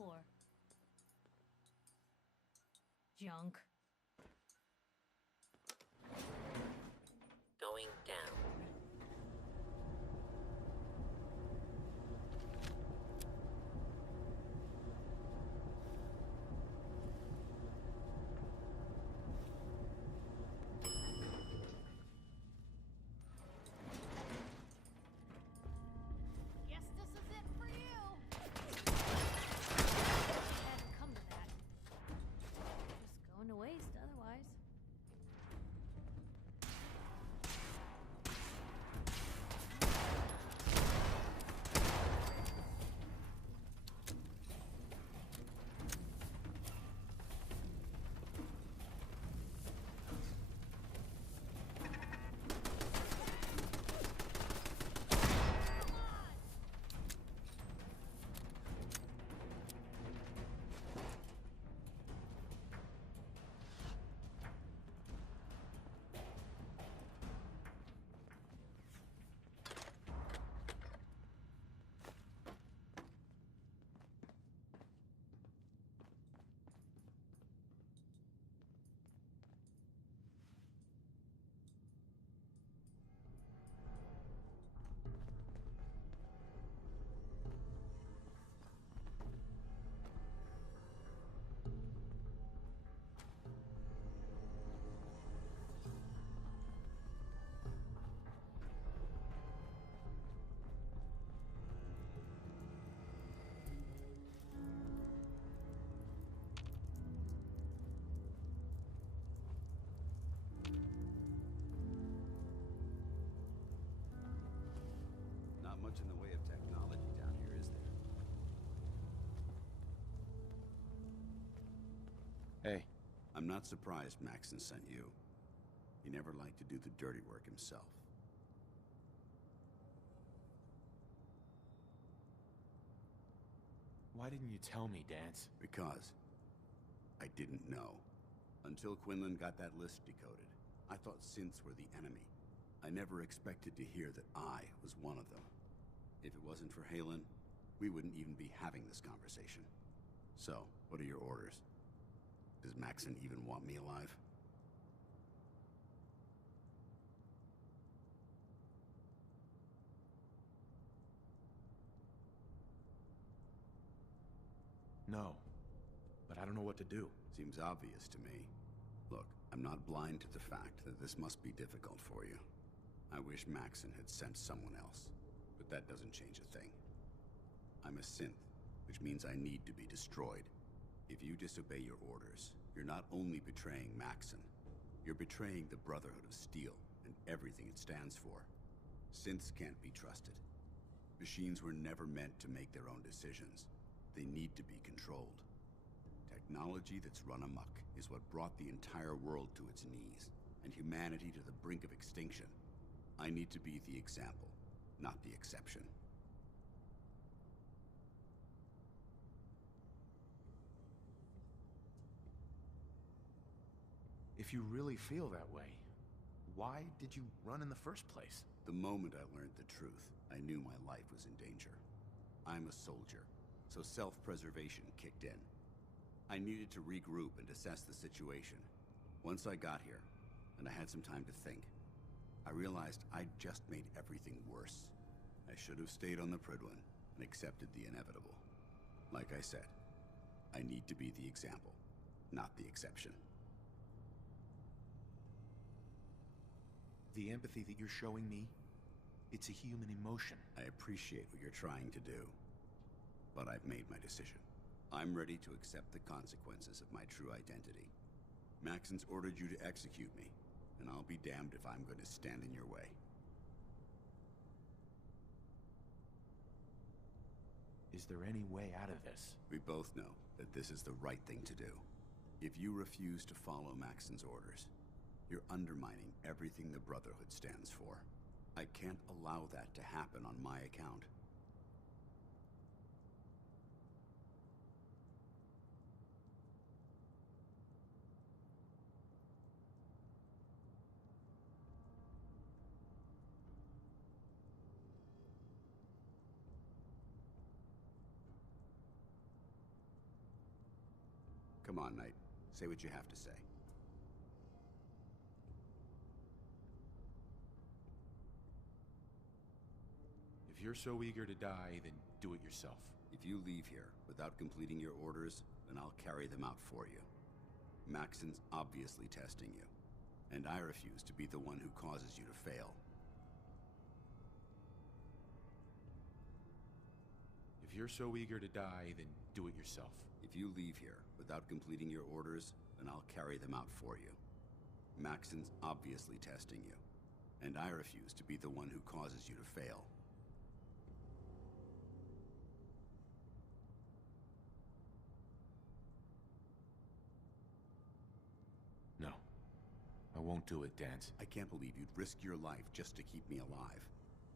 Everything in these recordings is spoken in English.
for? Junk. Going down. Guess this is it for you. Hadn't come to that. Just going to waste otherwise. Not much in the way of technology down here, is there? Hey. I'm not surprised Maxon sent you. He never liked to do the dirty work himself. Why didn't you tell me, Danse? Because I didn't know. Until Quinlan got that list decoded, I thought synths were the enemy. I never expected to hear that I was one of them. If it wasn't for Halen, we wouldn't even be having this conversation. So, what are your orders? Does Maxon even want me alive? No. But I don't know what to do. Seems obvious to me. Look, I'm not blind to the fact that this must be difficult for you. I wish Maxon had sent someone else, but that doesn't change a thing. I'm a synth, which means I need to be destroyed. If you disobey your orders, you're not only betraying Maxon, you're betraying the Brotherhood of Steel and everything it stands for. Synths can't be trusted. Machines were never meant to make their own decisions. They need to be controlled. Technology that's run amok is what brought the entire world to its knees, and humanity to the brink of extinction. I need to be the example, not the exception. If you really feel that way, why did you run in the first place? The moment I learned the truth, I knew my life was in danger. I'm a soldier, so self-preservation kicked in. I needed to regroup and assess the situation. Once I got here, and I had some time to think, I realized I'd just made everything worse. I should have stayed on the Prydwen and accepted the inevitable. Like I said, I need to be the example, not the exception. The empathy that you're showing me, it's a human emotion. I appreciate what you're trying to do, but I've made my decision. I'm ready to accept the consequences of my true identity. Maxon's ordered you to execute me, and I'll be damned if I'm going to stand in your way. Is there any way out of this? We both know that this is the right thing to do. If you refuse to follow Maxon's orders, you're undermining everything the Brotherhood stands for. I can't allow that to happen on my account. on, Knight. Say what you have to say. If you're so eager to die, then do it yourself. If you leave here without completing your orders, then I'll carry them out for you. Maxon's obviously testing you, and I refuse to be the one who causes you to fail. If you're so eager to die, then do it yourself. If you leave here without completing your orders, then I'll carry them out for you. Maxon's obviously testing you, and I refuse to be the one who causes you to fail. No. I won't do it, Danse. I can't believe you'd risk your life just to keep me alive.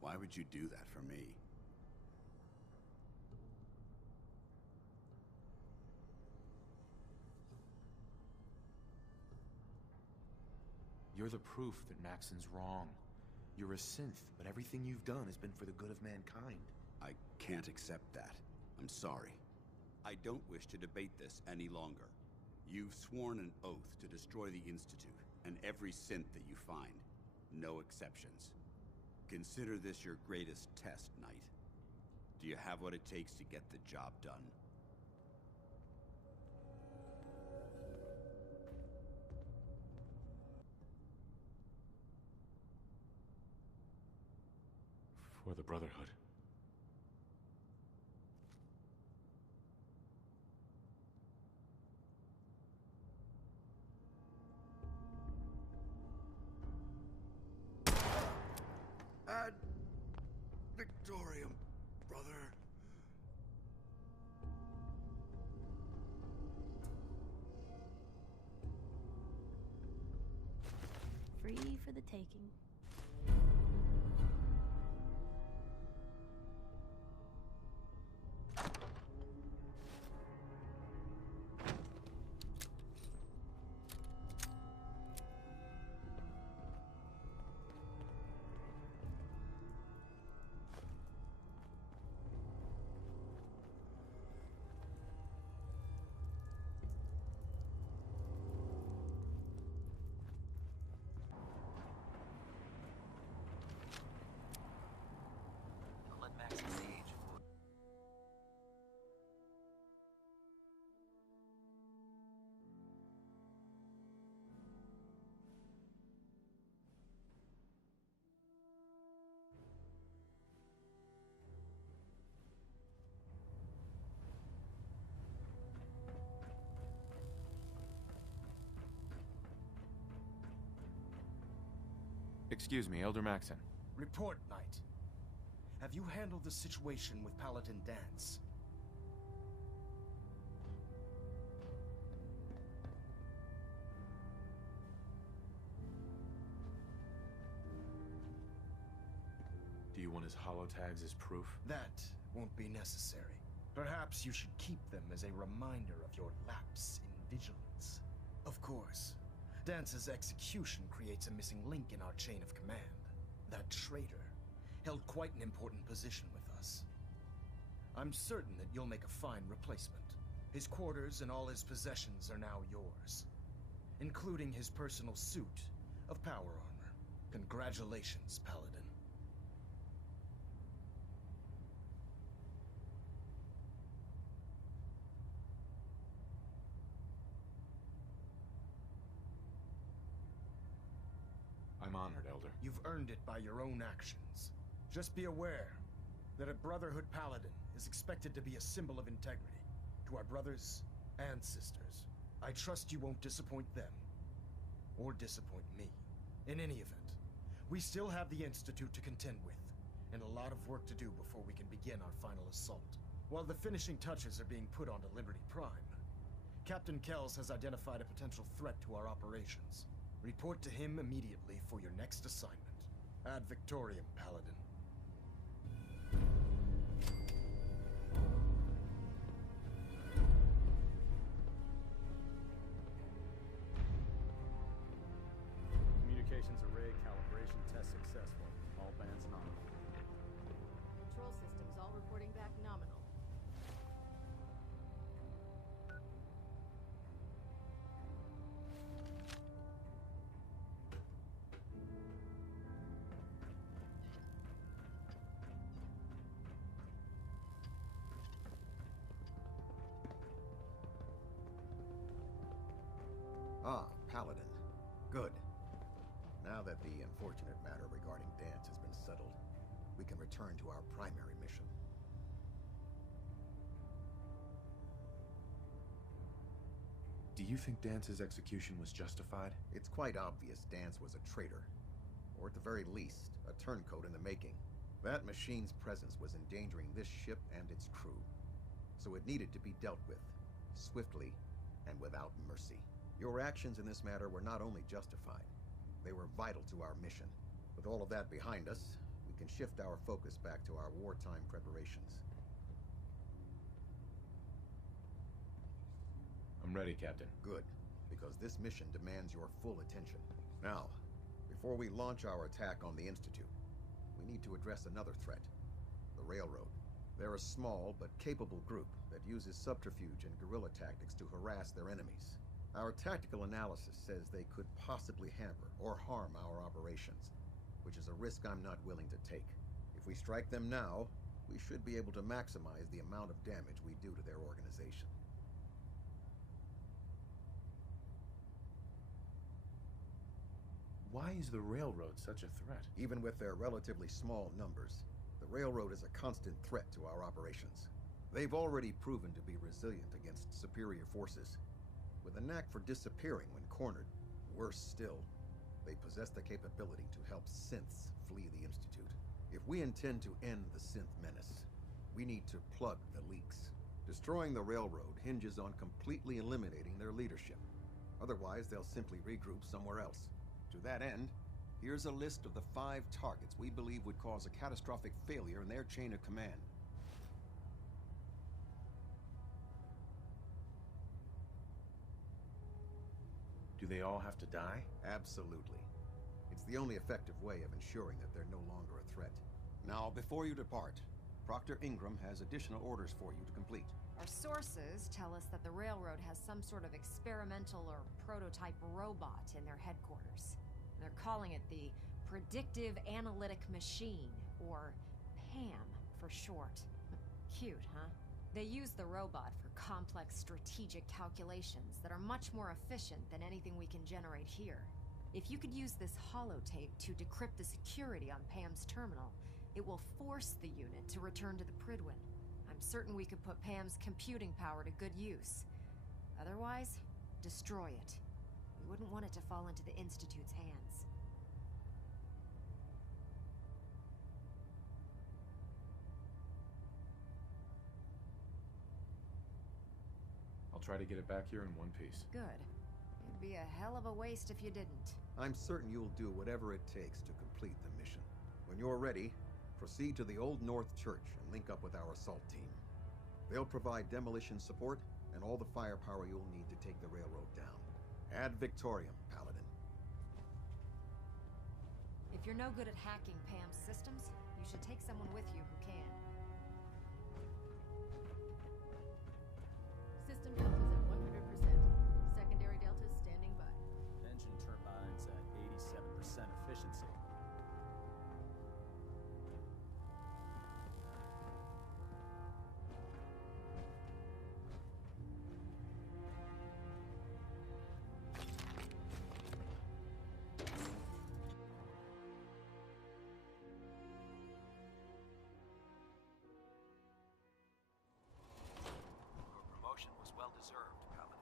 Why would you do that for me? You're the proof that Maxon's wrong. You're a synth, but everything you've done has been for the good of mankind. I can't accept that. I'm sorry. I don't wish to debate this any longer. You've sworn an oath to destroy the Institute, and every synth that you find. No exceptions. Consider this your greatest test, Knight. Do you have what it takes to get the job done? For the Brotherhood. Ad Victorium, brother. Free for the taking. Excuse me, Elder Maxon. Report, Knight. Have you handled the situation with Paladin Danse? Do you want his holotags as proof? That won't be necessary. Perhaps you should keep them as a reminder of your lapse in vigilance. Of course, Dance's execution creates a missing link in our chain of command. That traitor held quite an important position with us. I'm certain that you'll make a fine replacement. His quarters and all his possessions are now yours, including his personal suit of power armor. Congratulations, Paladin. I'm honored, Elder. You've earned it by your own actions. Just be aware that a Brotherhood Paladin is expected to be a symbol of integrity to our brothers and sisters. I trust you won't disappoint them, or disappoint me. In any event, we still have the Institute to contend with, and a lot of work to do before we can begin our final assault. While the finishing touches are being put onto Liberty Prime, Captain Kells has identified a potential threat to our operations. Report to him immediately for your next assignment. Ad Victorium, Paladin. Communications array calibration test successful. All bands nominal. Control systems all reporting back nominal. unfortunate matter regarding Danse has been settled, we can return to our primary mission. Do you think Dance's execution was justified? It's quite obvious Danse was a traitor, or at the very least, a turncoat in the making. That machine's presence was endangering this ship and its crew, so it needed to be dealt with, swiftly and without mercy. Your actions in this matter were not only justified, they were vital to our mission. With all of that behind us, we can shift our focus back to our wartime preparations. I'm ready, Captain. Good, because this mission demands your full attention. Now, before we launch our attack on the Institute, we need to address another threat, the Railroad. They're a small but capable group that uses subterfuge and guerrilla tactics to harass their enemies. Our tactical analysis says they could possibly hamper or harm our operations, which is a risk I'm not willing to take. If we strike them now, we should be able to maximize the amount of damage we do to their organization. Why is the Railroad such a threat? Even with their relatively small numbers, the Railroad is a constant threat to our operations. They've already proven to be resilient against superior forces, with a knack for disappearing when cornered. Worse still, they possess the capability to help synths flee the Institute. If we intend to end the synth menace, we need to plug the leaks. Destroying the Railroad hinges on completely eliminating their leadership. Otherwise, they'll simply regroup somewhere else. To that end, here's a list of the 5 targets we believe would cause a catastrophic failure in their chain of command. Do they all have to die? Absolutely. It's the only effective way of ensuring that they're no longer a threat. Now, before you depart, Proctor Ingram has additional orders for you to complete. Our sources tell us that the Railroad has some sort of experimental or prototype robot in their headquarters. They're calling it the Predictive Analytic Machine, or PAM for short. Cute, huh? They use the robot for complex strategic calculations that are much more efficient than anything we can generate here. If you could use this holotape to decrypt the security on Pam's terminal, it will force the unit to return to the Pridwin. I'm certain we could put Pam's computing power to good use. Otherwise, destroy it. We wouldn't want it to fall into the Institute's hands. I'll try to get it back here in one piece. Good. It'd be a hell of a waste if you didn't. I'm certain you'll do whatever it takes to complete the mission. When you're ready, proceed to the Old North Church and link up with our assault team. They'll provide demolition support and all the firepower you'll need to take the railroad down. Ad Victoriam, Paladin. If you're no good at hacking Pam's systems, you should take someone with you who can. System deltas at 100%. Secondary deltas standing by. Engine turbines at 87% efficiency. Your promotion was well deserved, Paladin.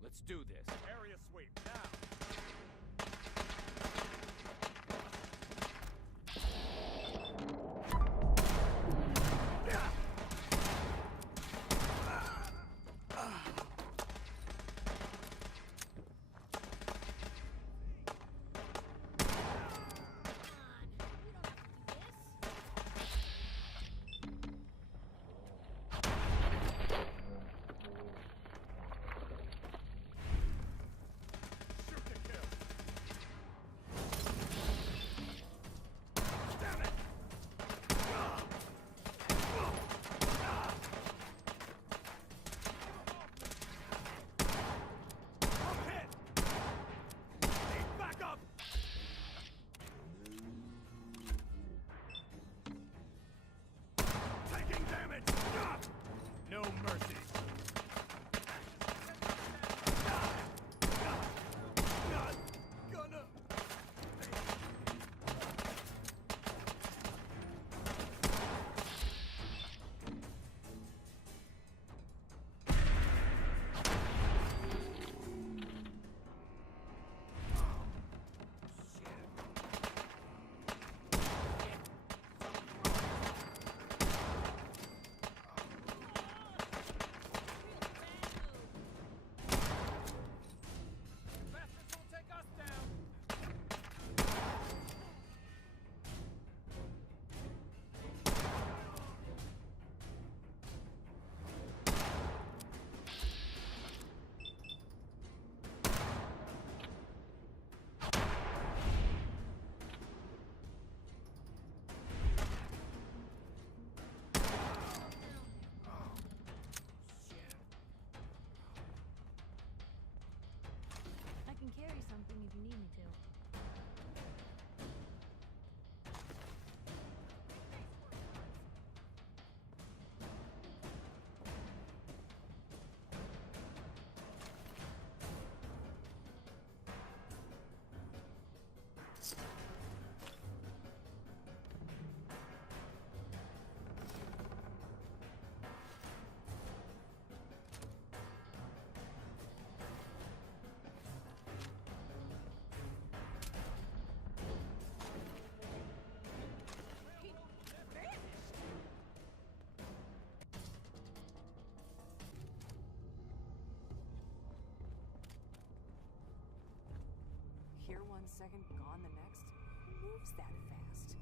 Let's do this. Area sweep, now! Here 1 second, gone the next. Who moves that fast?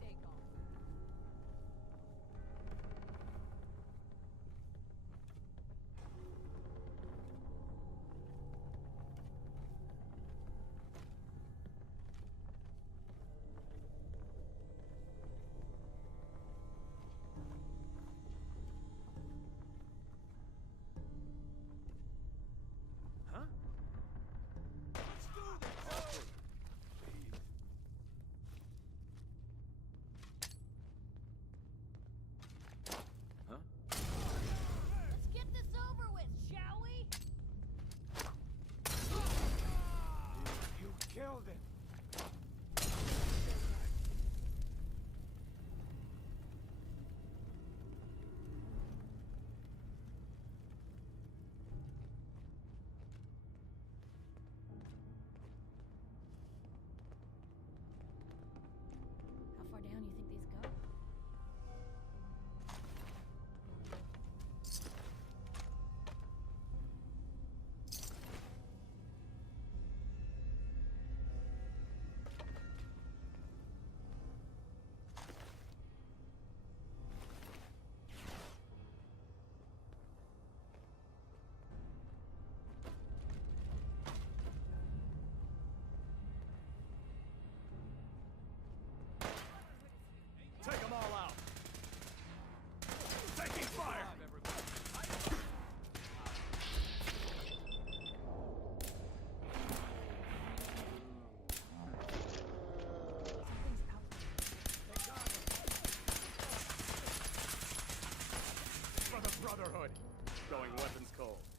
Stay gone. Huh? Huh? Let's get this over with, shall we? You killed him. How far down do you think these go? Take them all out. Taking fire. Something's out there. For the Brotherhood. Going weapons cold.